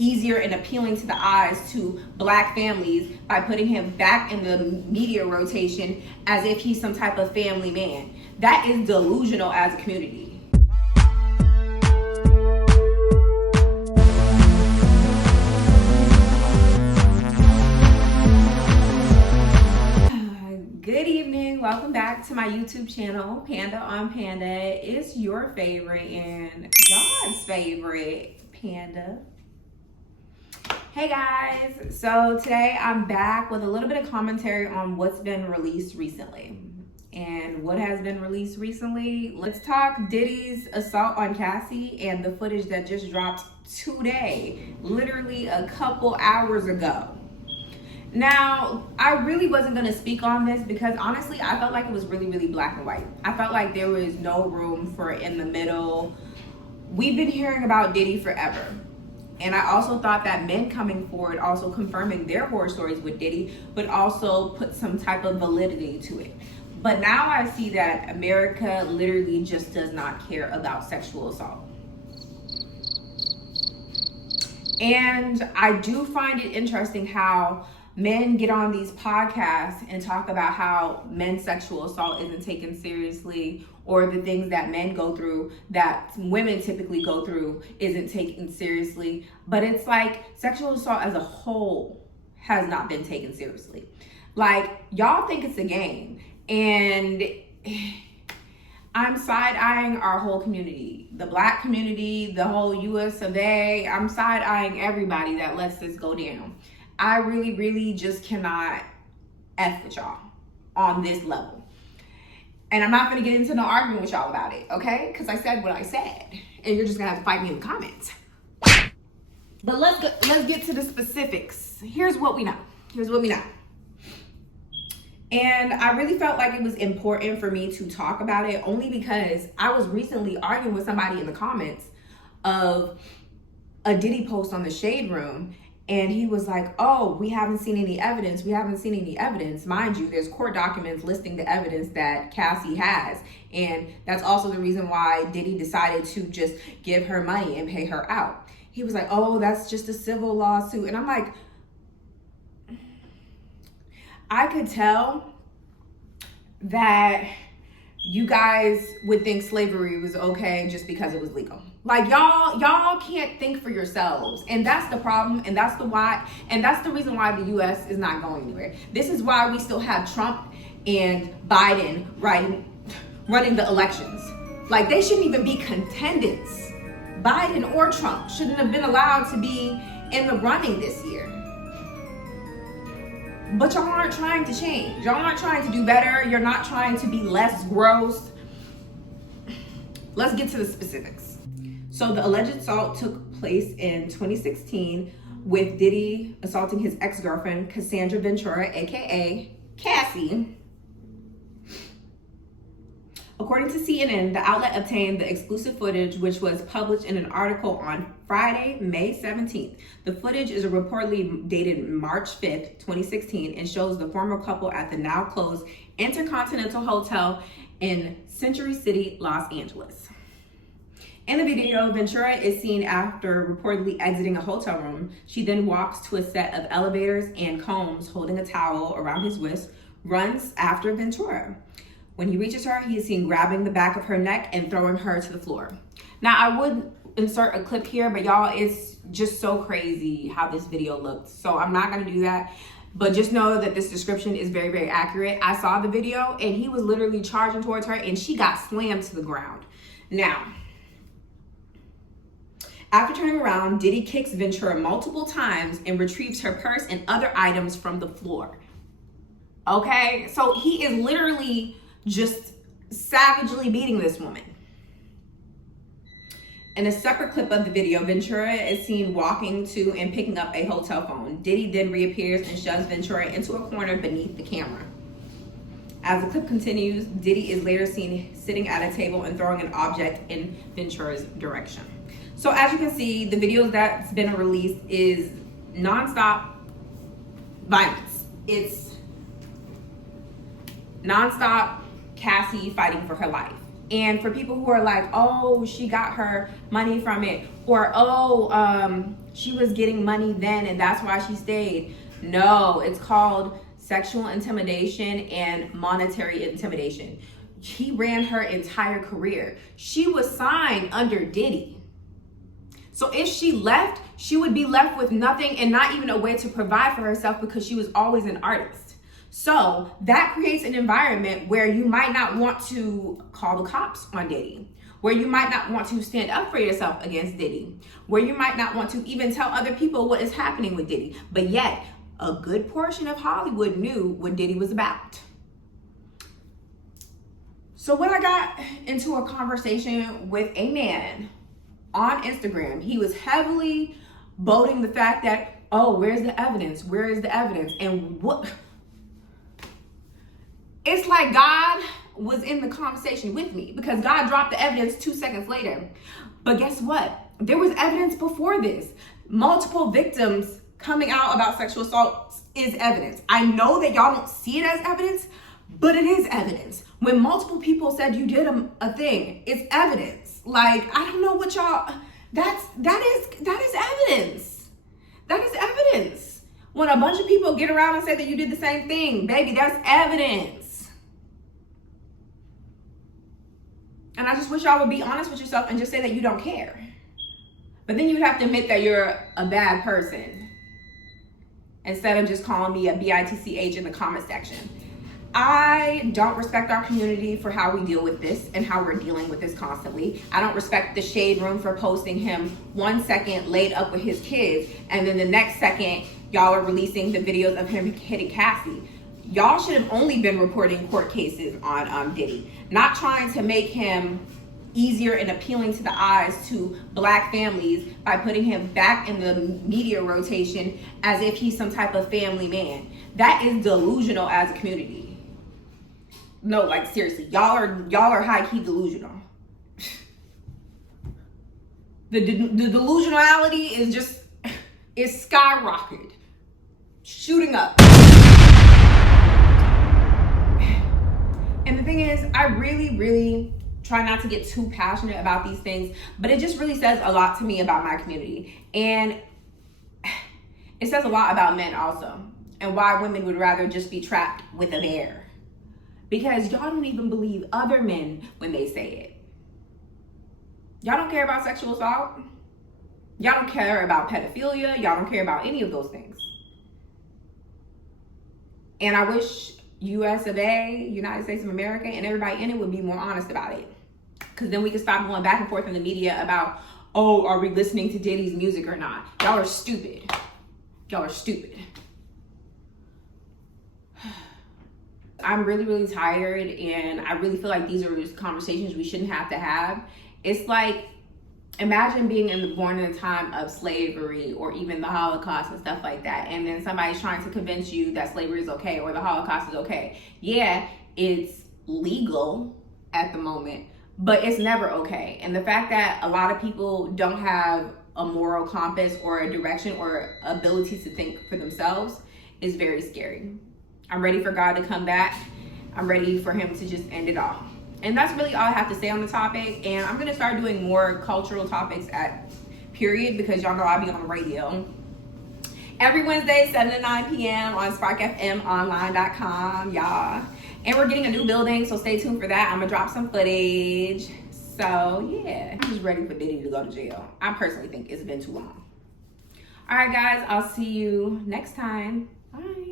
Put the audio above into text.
easier and appealing to the eyes to Black families by putting him back in the media rotation as if he's some type of family man. That is delusional as a community. Good evening, welcome back to my YouTube channel, Panda on Panda. It's your favorite and God's favorite Panda. Hey guys, so today I'm back with a little bit of commentary on what's been released recently. And what has been released recently? Let's talk Diddy's assault on Cassie and the footage that just dropped today, literally a couple hours ago. Now, I really wasn't going to speak on this because honestly, I felt like it was really black and white. I felt like there was no room for in the middle. We've been hearing about Diddy forever. And I also thought that men coming forward, also confirming their horror stories with Diddy, would also put some type of validity to it. But now I see that America literally just does not care about sexual assault. And I do find it interesting how men get on these podcasts and talk about how men's sexual assault isn't taken seriously, or the things that men go through that women typically go through isn't taken seriously. But it's like sexual assault as a whole has not been taken seriously. Like, y'all think it's a game, and I'm side-eyeing our whole community, the Black community, the whole US of A. I'm side-eyeing everybody that lets this go down. I really just cannot F with y'all on this level. And I'm not gonna get into no argument with y'all about it, okay? Because I said what I said, and you're just gonna have to fight me in the comments. But let's get to the specifics. Here's what we know. And I really felt like it was important for me to talk about it, only because I was recently arguing with somebody in the comments of a Diddy post on the Shade Room. And he was like, oh, we haven't seen any evidence. Mind you, there's court documents listing the evidence that Cassie has. And that's also the reason why Diddy decided to just give her money and pay her out. He was like, oh, that's just a civil lawsuit. And I'm like, I could tell that you guys would think slavery was okay just because it was legal. Like, y'all can't think for yourselves. And that's the problem, and that's the reason why the US is not going anywhere. This is why we still have Trump and Biden running the elections. Like, they shouldn't even be contenders. Biden or Trump shouldn't have been allowed to be in the running this year. But y'all aren't trying to change. Y'all aren't trying to do better. You're not trying to be less gross. Let's get to the specifics. So the alleged assault took place in 2016 with Diddy assaulting his ex-girlfriend, Cassandra Ventura, aka Cassie. According to CNN, the outlet obtained the exclusive footage, which was published in an article on Friday, May 17th. The footage is reportedly dated March 5th, 2016, and shows the former couple at the now closed Intercontinental Hotel in Century City, Los Angeles. In the video, Ventura is seen after reportedly exiting a hotel room. She then walks to a set of elevators, and Combs, holding a towel around his waist, runs after Ventura. When he reaches her, he is seen grabbing the back of her neck and throwing her to the floor. Now, I would insert a clip here, but y'all, it's just so crazy how this video looked. So I'm not gonna do that, but just know that this description is very accurate. I saw the video, and he was literally charging towards her, and she got slammed to the ground. Now, after turning around, Diddy kicks Ventura multiple times and retrieves her purse and other items from the floor. Okay, so he is literally just savagely beating this woman. In a separate clip of the video, Ventura is seen walking to and picking up a hotel phone. Diddy then reappears and shoves Ventura into a corner beneath the camera. As the clip continues, Diddy is later seen sitting at a table and throwing an object in Ventura's direction. So as you can see, the video that's been released is nonstop violence. It's nonstop Cassie fighting for her life. And for people who are like, oh, she got her money from it, or oh, she was getting money then and that's why she stayed. No, it's called sexual intimidation and monetary intimidation. He ran her entire career. She was signed under Diddy. So if she left, she would be left with nothing and not even a way to provide for herself because she was always an artist. So that creates an environment where you might not want to call the cops on Diddy, where you might not want to stand up for yourself against Diddy, where you might not want to even tell other people what is happening with Diddy. But yet, a good portion of Hollywood knew what Diddy was about. So when I got into a conversation with a man on Instagram, he was heavily boating the fact that, oh, where's the evidence? Where is the evidence? And what? It's like God was in the conversation with me because God dropped the evidence 2 seconds later. But guess what? There was evidence before this. Multiple victims coming out about sexual assault is evidence. I know that y'all don't see it as evidence, but it is evidence. When multiple people said you did a thing, it's evidence. Like, I don't know what y'all, that is evidence. That is evidence. When a bunch of people get around and say that you did the same thing, baby, that's evidence. And I just wish y'all would be honest with yourself and just say that you don't care. But then you would have to admit that you're a bad person instead of just calling me a bitch in the comment section. I don't respect our community for how we deal with this and how we're dealing with this constantly. I don't respect the Shade Room for posting him 1 second laid up with his kids, and then the next second, y'all are releasing the videos of him hitting Cassie. Y'all should have only been reporting court cases on Diddy, not trying to make him easier and appealing to the eyes to Black families by putting him back in the media rotation as if he's some type of family man. That is delusional as a community. No, like seriously, y'all are high-key delusional. The delusionality is skyrocketed, shooting up. And the thing is, I really try not to get too passionate about these things, but it just really says a lot to me about my community. And it says a lot about men also, and why women would rather just be trapped with a bear. Because y'all don't even believe other men when they say it. Y'all don't care about sexual assault. Y'all don't care about pedophilia. Y'all don't care about any of those things. And I wish US of A, United States of America, and everybody in it would be more honest about it. Because then we can stop going back and forth in the media about, oh, are we listening to Diddy's music or not? Y'all are stupid. Y'all are stupid. I'm really tired, and I really feel like these are just conversations we shouldn't have to have. It's like, imagine being born in a time of slavery or even the Holocaust and stuff like that, and then somebody's trying to convince you that slavery is okay or the Holocaust is okay. Yeah, it's legal at the moment, but it's never okay. And the fact that a lot of people don't have a moral compass or a direction or ability to think for themselves is very scary. I'm ready for God to come back. I'm ready for him to just end it all. And that's really all I have to say on the topic. And I'm gonna start doing more cultural topics at period, because y'all know I'll be on the radio every Wednesday, 7 to 9 p.m. on sparkfmonline.com, y'all. And we're getting a new building, so stay tuned for that. I'm gonna drop some footage. So yeah, I'm just ready for Diddy to go to jail. I personally think it's been too long. All right, guys, I'll see you next time. Bye.